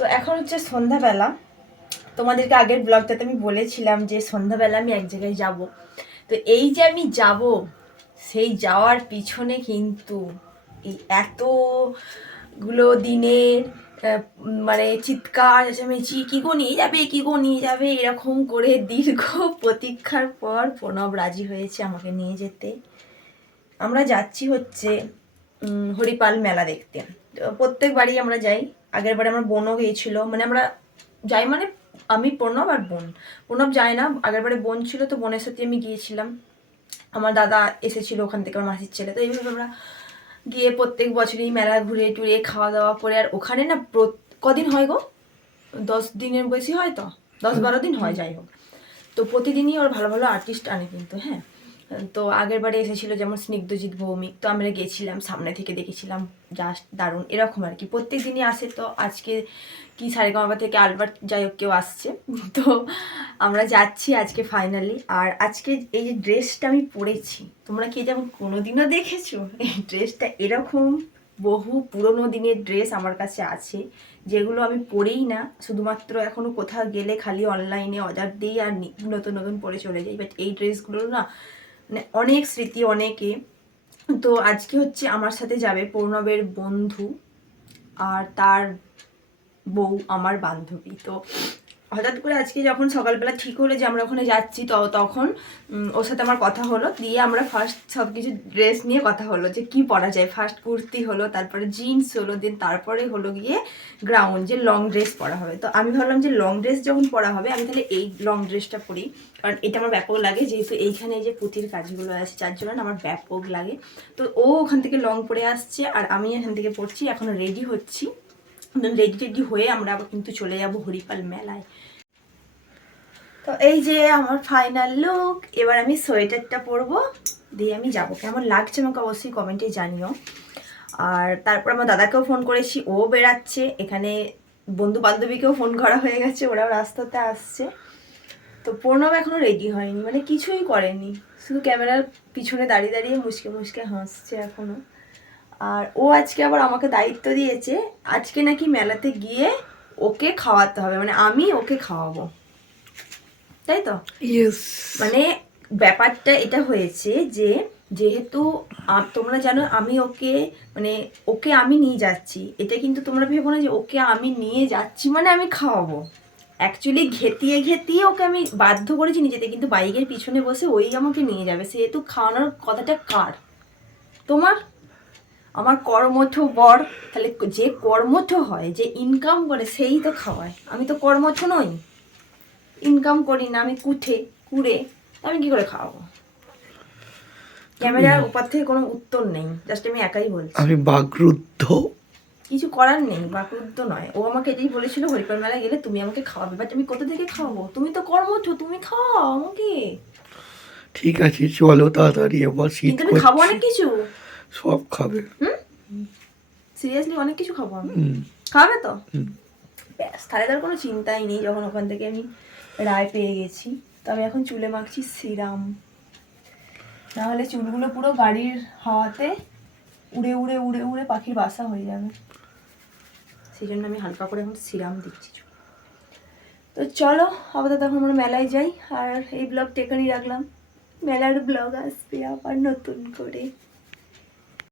তো এখন হচ্ছে সন্ধ্যাবেলা। তোমাদেরকে আগের ব্লগটাতে আমি বলেছিলাম যে সন্ধ্যাবেলা আমি এক জায়গায় যাব। তো এই যে আমি যাব, সেই যাওয়ার পিছনে কিন্তু এই এতগুলো দিনের মানে চিৎকার চেঁচামেচি কি গো নিয়ে যাবে, কি গো নিয়ে যাবে, এরকম করে দীর্ঘ প্রতীক্ষার পর প্রণব রাজি হয়েছে আমাকে নিয়ে যেতে। আমরা যাচ্ছি হচ্ছে হরিপাল মেলা দেখতে। তো প্রত্যেকবারই আমরা যাই। আগের বারে আমার বোনও গিয়েছিল। মানে আমরা যাই মানে আমি প্রণব আর বোন। প্রণব যায় না। আগের বারে বোন ছিল তো বোনের সাথে আমি গিয়েছিলাম। আমার দাদা এসেছিল ওখান থেকে, আমার মাসির ছেলে। তো এইভাবে আমরা গিয়ে প্রত্যেক বছরই মেলা ঘুরে টুরে খাওয়া দাওয়া করে। আর ওখানে না কদিন হয় গো? দশ দিনের বেশি হয় তো? দশ বারো দিন হয়, যাই হোক। তো প্রতিদিনই ওর ভালো ভালো আর্টিস্ট আনে কিন্তু হ্যাঁ। তো আগের বারে এসেছিল যেমন স্নিগ্ধজিৎ ভৌমিক, তো আমরা গেছিলাম, সামনে থেকে দেখেছিলাম জাস্ট দারুণ, এরকম আর কি। প্রত্যেক দিনই আসে তো, আজকে কি সারেগামাবা থেকে আলবার্ট যাই হোক কেউ আসছে, তো আমরা যাচ্ছি আজকে ফাইনালি আর আজকে এই যে ড্রেসটা আমি পরেছি, তোমরা কি যেমন কোনোদিনও দেখেছ? এই ড্রেসটা এরকম বহু পুরনো দিনের ড্রেস আমার কাছে আছে, যেগুলো আমি পরেই না, শুধুমাত্র এখনও কোথাও গেলে খালি অনলাইনে অর্ডার দিই আর নতুন নতুন পরে চলে যাই বাট এই ড্রেসগুলো না অনেক স্মৃতি, অনেকে। তো আজকে হচ্ছে আমার সাথে যাবে পৌর্ণবের বন্ধু আর তার বউ, আমার বান্ধবী। তো হঠাৎ করে আজকে যখন সকালবেলা ঠিক হলো যে আমরা ওখানে যাচ্ছি, তো তখন ওর সাথে আমার কথা হলো। দিয়ে আমরা ফার্স্ট সব কিছু ড্রেস নিয়ে কথা হলো যে কি পরা যায়। ফার্স্ট কুর্তি হলো, তারপরে জিন্স হলো দেন তারপরে হলো গিয়ে গ্রাউন্ড যে লং ড্রেস পরা হবে। তো আমি ভাবলাম যে লং ড্রেস যখন পরা হবে, আমি তাহলে এই লং ড্রেসটা পরি। কারণ এটা আমার ব্যাপক লাগে, যেহেতু এইখানে যে পুঁথির কাজগুলো আছে, যার জন্য আমার ব্যাপক লাগে। তো ও ওখান থেকে লং পরে আসছে, আর আমি এখান থেকে পড়ছি, এখন রেডি হচ্ছি। রেডি টেডি হয়ে আমরা কিন্তু চলে যাব হরিপাল মেলায়। তো এই যে আমার ফাইনাল লুক এবার আমি সোয়েটারটা পরবো, দিয়ে আমি যাব। কেমন লাগছে আমাকে অবশ্যই কমেন্টে জানিও। আর তারপর আমার দাদাকেও ফোন করেছি, ও বেড়াচ্ছে, এখানে বন্ধু বান্ধবীকেও ফোন করা হয়ে গেছে, ওরাও রাস্তাতে আসছে। তো প্রণব এখনও রেডি হয়নি মানে কিছুই করেনি। শুধু ক্যামেরার পিছনে দাঁড়িয়ে দাঁড়িয়ে মুসকে মুসকে হাসছে এখনও। আর ও আজকে আবার আমাকে দায়িত্ব দিয়েছে আজকে নাকি মেলাতে গিয়ে ওকে খাওয়াতে হবে মানে আমি ওকে খাওয়াবো। তাই তো? মানে ব্যাপারটা এটা হয়েছে যে যেহেতু তোমরা জানো আমি ওকে মানে ওকে আমি নিয়ে যাচ্ছি এটা কিন্তু তোমরা ভেবো না যে ওকে আমি নিয়ে যাচ্ছি মানে আমি খাওয়াবো। অ্যাকচুয়ালি ঘেতিয়ে ঘেতিয়ে ওকে আমি বাধ্য করেছি নিজেতে কিন্তু বাইকের পিছনে বসে ওই আমাকে নিয়ে যাবে সেহেতু খাওয়ানোর কথাটা কার? তোমার? আমার কর্মঠ বর তাহলে যে কর্মঠ হয় যে ইনকাম করে সেই তো খাওয়ায়। আমি তো কর্মঠ নই। ইনকাম করি না আমি কুঠে কুড়ে আমি কি করে খাওয়াবো? ক্যামেরার উপর থেকে কোনো উত্তর নেই জাস্ট আমি একাই বলছি। আমি বাগরুদ্ধ কিছু করার নেই বা ক্রুদ্ধ নয়। ও আমাকে এটাই বলেছিল হরিপাল মেলায় গেলে তুমি আমাকে খাওয়াবে বাট আমি কোথা থেকে খাওয়াবো? তুমি তো কর্মঠ তুমি খাওয়াও আমাকে। ঠিক আছে চলো তাড়াতাড়ি এবার শীত খাব অনেক কিছু। সব খাবে। সিরিয়াসলি অনেক কিছু খাব আমি। খাবে তো? ব্যাস তাহলে তার কোনো চিন্তাই নেই যখন ওখান থেকে আমি রায় পেয়ে গেছি। তো আমি এখন চুলে মাখছি সিরাম। নাহলে চুলগুলো পুরো গাড়ির হাওয়াতে উড়ে উড়ে উড়ে উড়ে পাখির বাসা হয়ে যাবে। সেই জন্য আমি হালকা করে এখন সিরাম দিচ্ছি চুলে। তো চলো আপাতত এখন আমরা মেলায় যাই। আর এই ব্লগটা এখানেই রাখলাম। মেলার ব্লগ আসবে আবার নতুন করে।